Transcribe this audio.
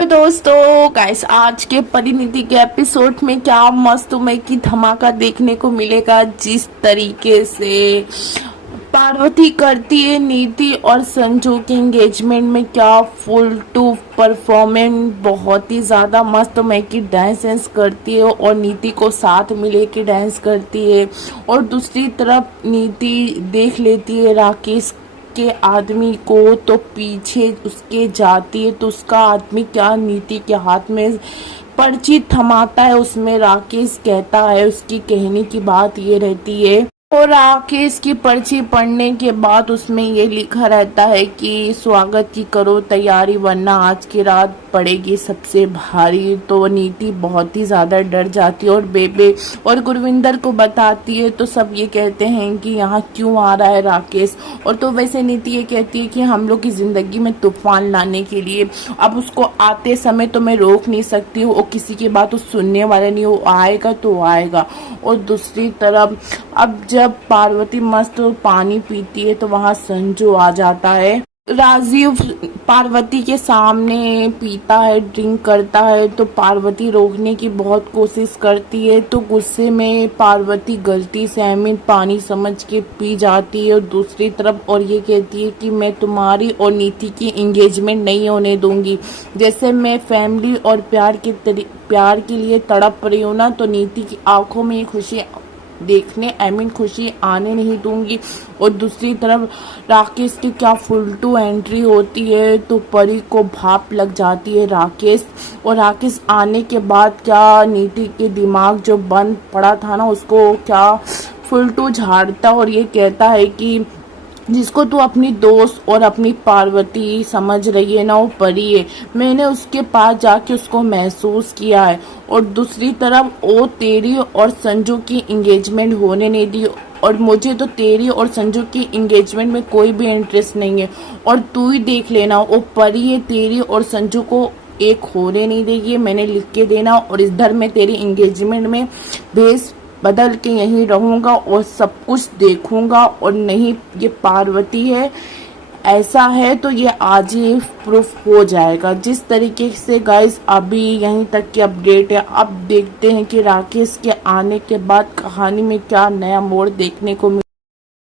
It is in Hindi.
तो दोस्तों गाइस, आज के परिणीति के एपिसोड में क्या मस्तुमय की धमाका देखने को मिलेगा। जिस तरीके से पार्वती करती है नीति और संजू के एंगेजमेंट में, क्या फुल टू परफॉर्मेंस बहुत ही ज़्यादा मस्तुमय की डांस करती है और नीति को साथ में लेके डांस करती है। और दूसरी तरफ नीति देख लेती है राकेश के आदमी को, तो पीछे उसके जाती है तो उसका आदमी क्या नीति के हाथ में पर्ची थमाता है। उसमें राकेश कहता है, उसकी कहने की बात ये रहती है, और राकेश की पर्ची पढ़ने के बाद उसमें ये लिखा रहता है कि स्वागत की करो तैयारी वरना आज की रात पड़ेगी सबसे भारी। तो नीति बहुत ही ज़्यादा डर जाती है और बेबे और गुरविंदर को बताती है, तो सब ये कहते हैं कि यहाँ क्यों आ रहा है राकेश। और तो वैसे नीति ये कहती है कि हम लोग की ज़िंदगी में तूफान लाने के लिए, अब उसको आते समय तो मैं रोक नहीं सकती हूँ, वो किसी की बात तो सुनने वाला नहीं, वो आएगा तो आएगा। और दूसरी तरफ अब जब पार्वती मस्त पानी पीती है तो वहां संजू आ जाता है। राजीव पार्वती के सामने पीता है, ड्रिंक करता है, तो पार्वती रोकने की बहुत कोशिश करती है, तो गुस्से में पार्वती गलती से पानी समझ के पी जाती है। और दूसरी तरफ और ये कहती है कि मैं तुम्हारी और नीति की एंगेजमेंट नहीं होने दूंगी। जैसे मैं फैमिली और प्यार के लिए तड़प रही हूँ ना, तो नीति की आंखों में खुशी देखने खुशी आने नहीं दूंगी। और दूसरी तरफ राकेश की क्या फुल टू एंट्री होती है, तो परी को भाप लग जाती है राकेश। और राकेश आने के बाद क्या नीति के दिमाग जो बंद पड़ा था ना, उसको क्या फुल टू झाड़ता और ये कहता है कि जिसको तू अपनी दोस्त और अपनी पार्वती समझ रही है ना, वो परी है। मैंने उसके पास जाके उसको महसूस किया है। और दूसरी तरफ वो तेरी और संजू की एंगेजमेंट होने नहीं दी, और मुझे तो तेरी और संजू की एंगेजमेंट में कोई भी इंटरेस्ट नहीं है। और तू ही देख लेना, वो परी है, तेरी और संजू को एक होने नहीं देगी। मैंने लिख के देना, और इधर मैं तेरी एंगेजमेंट में भेस बदल के यहीं रहूंगा और सब कुछ देखूंगा। और नहीं, ये पार्वती है, ऐसा है तो ये आज ही प्रूफ हो जाएगा। जिस तरीके से गाइस अभी यहीं तक की अपडेट है। अब देखते हैं कि राकेश के आने के बाद कहानी में क्या नया मोड़ देखने को